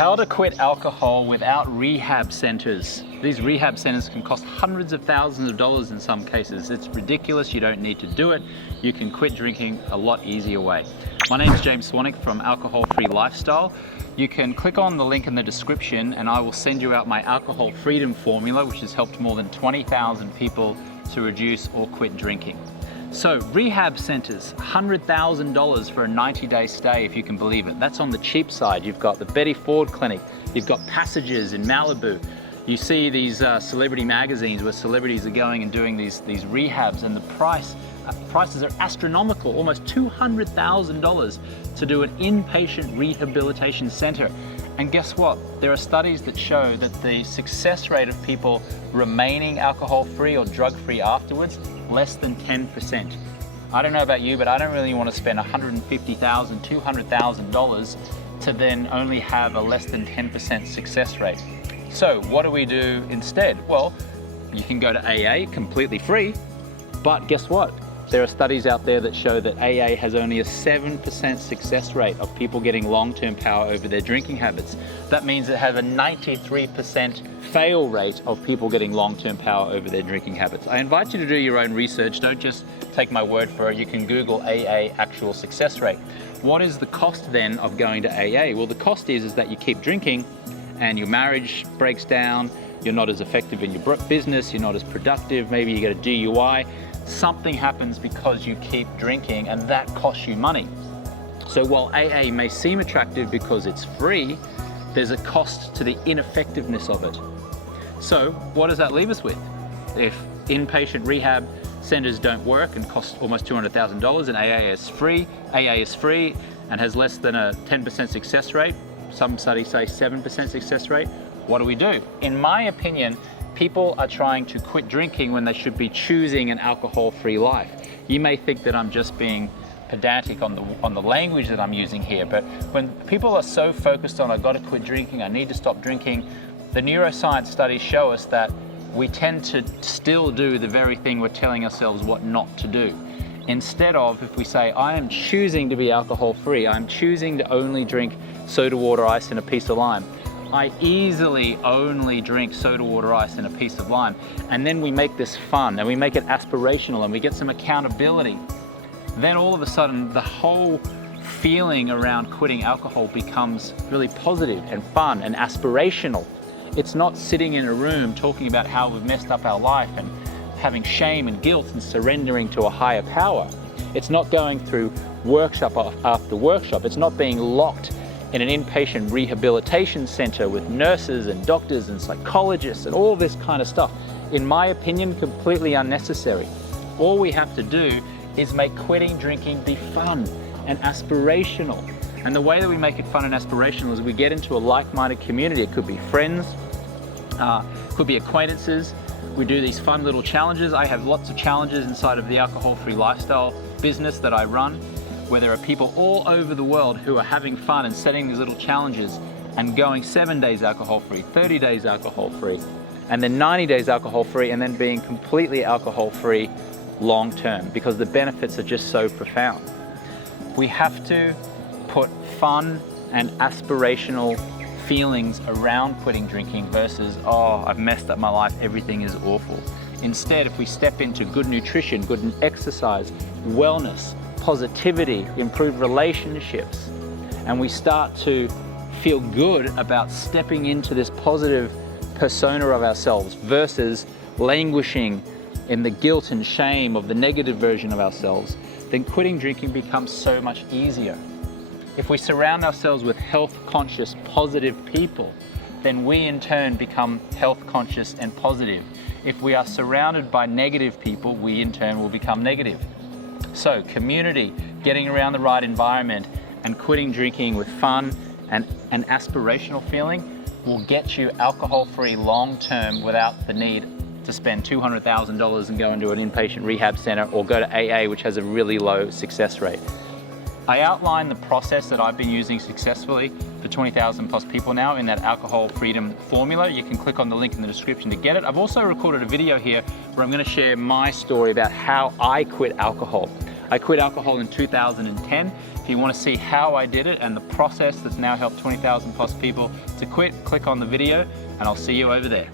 How to quit alcohol without rehab centers. These rehab centers can cost hundreds of thousands of dollars in some cases. It's ridiculous, you don't need to do it. You can quit drinking a lot easier way. My name is James Swanwick from Alcohol Free Lifestyle. You can click on the link in the description and I will send you out my alcohol freedom formula, which has helped more than 20,000 people to reduce or quit drinking. So rehab centers, $100,000 for a 90-day stay, if you can believe it. That's on the cheap side. You've got the Betty Ford Clinic, you've got Passages in Malibu. You see these celebrity magazines where celebrities are going and doing these rehabs, and the prices are astronomical, almost $200,000 to do an inpatient rehabilitation center. And guess what? There are studies that show that the success rate of people remaining alcohol-free or drug-free afterwards, less than 10%. I don't know about you, but I don't really want to spend $150,000, $200,000 to then only have a less than 10% success rate. So what do we do instead? Well, you can go to AA completely free, but guess what? There are studies out there that show that AA has only a 7% success rate of people getting long-term power over their drinking habits. That means it has a 93% fail rate of people getting long-term power over their drinking habits. I invite you to do your own research. Don't just take my word for it. You can Google AA actual success rate. What is the cost then of going to AA? Well, the cost is that you keep drinking and your marriage breaks down, you're not as effective in your business, you're not as productive, maybe you get a DUI. Something happens because you keep drinking and that costs you money. So while AA may seem attractive because it's free, there's a cost to the ineffectiveness of it. So what does that leave us with? If inpatient rehab centers don't work and cost almost $200,000 and AA is free and has less than a 10% success rate, some studies say 7% success rate, what do we do? In my opinion, people are trying to quit drinking when they should be choosing an alcohol-free life. You may think that I'm just being pedantic on the language that I'm using here, but when people are so focused on I've got to quit drinking, I need to stop drinking, the neuroscience studies show us that we tend to still do the very thing we're telling ourselves what not to do. Instead of, if we say, I am choosing to be alcohol-free, I'm choosing to only drink soda water, ice, and a piece of lime, I easily only drink soda water, ice, and a piece of lime. And then we make this fun and we make it aspirational and we get some accountability. Then all of a sudden, the whole feeling around quitting alcohol becomes really positive and fun and aspirational. It's not sitting in a room talking about how we've messed up our life and having shame and guilt and surrendering to a higher power. It's not going through workshop after workshop. It's not being locked in an inpatient rehabilitation center with nurses and doctors and psychologists and all this kind of stuff. In my opinion, completely unnecessary. All we have to do is make quitting drinking be fun and aspirational. And the way that we make it fun and aspirational is we get into a like-minded community. It could be friends, could be acquaintances. We do these fun little challenges. I have lots of challenges inside of the alcohol-free lifestyle business that I run, where there are people all over the world who are having fun and setting these little challenges and going 7 days alcohol-free, 30 days alcohol-free, and then 90 days alcohol-free, and then being completely alcohol-free long-term, because the benefits are just so profound. We have to put fun and aspirational feelings around quitting drinking versus, oh, I've messed up my life, everything is awful. Instead, if we step into good nutrition, good exercise, wellness, positivity, improved relationships, and we start to feel good about stepping into this positive persona of ourselves versus languishing in the guilt and shame of the negative version of ourselves, then quitting drinking becomes so much easier. If we surround ourselves with health-conscious, positive people, then we in turn become health-conscious and positive. If we are surrounded by negative people, we in turn will become negative. So community, getting around the right environment, and quitting drinking with fun and an aspirational feeling will get you alcohol-free long-term without the need to spend $200,000 and go into an inpatient rehab center or go to AA, which has a really low success rate. I outline the process that I've been using successfully for 20,000 plus people now in that alcohol freedom formula. You can click on the link in the description to get it. I've also recorded a video here where I'm going to share my story about how I quit alcohol. I quit alcohol in 2010. If you want to see how I did it and the process that's now helped 20,000 plus people to quit, click on the video and I'll see you over there.